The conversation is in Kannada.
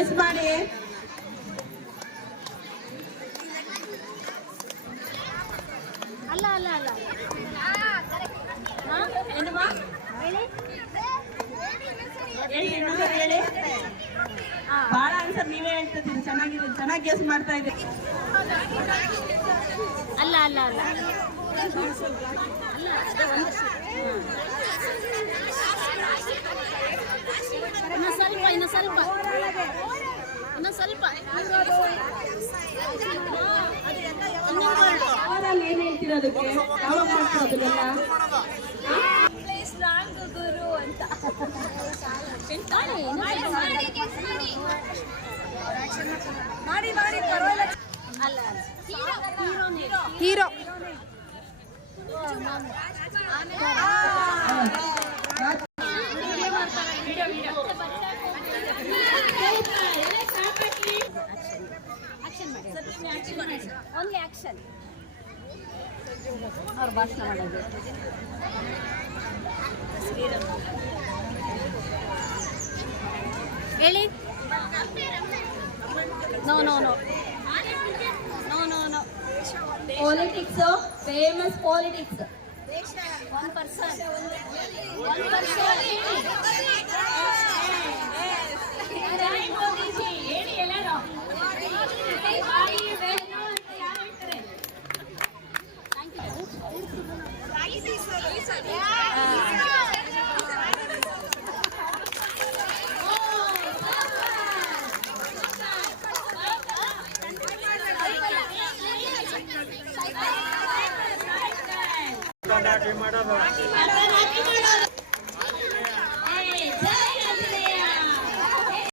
ಎಸ್ ಮಾಡಿ. ಅಲ್ಲ ಅಲ್ಲ ಅಲ್ಲ ಏನಮ್ಮ ಹೇಳಿ ಹೇಳಿ. ಬಹಳ ಆನ್ಸರ್ ನೀವೇ ಹೇಳ್ತಿದ್ದೀನಿ. ಚೆನ್ನಾಗಿದೆ, ಚೆನ್ನಾಗಿ ಗೆಸ್ ಮಾಡ್ತಾ ಇದ್ದೀರಿ. ಅಲ್ಲ ಅಲ್ಲ ಅಲ್ಲ ಇನ್ನು ಸ್ವಲ್ಪ ಏನ್ ಹೇಳ್ತಿರೋದಕ್ಕೆ ಯಾವಾಗ ಮಾಡ್ತಿರೋದನ್ನೆಲ್ಲ ಗುರು ಅಂತ ಮಾಡಿ ಪರವಾಗಿಲ್ಲ. ಅಲ್ಲ ಹೀರೋ ಓನ್ಲಿ ಆಕ್ಷನ್. ಅವ್ರು ಭಾಷಣ ಮಾಡೋದು. ಹೇಳಿ. No no no no no no politics, famous politics. One person ಹೇಳಿ ಎಲ್ಲರೂ. ಜೈ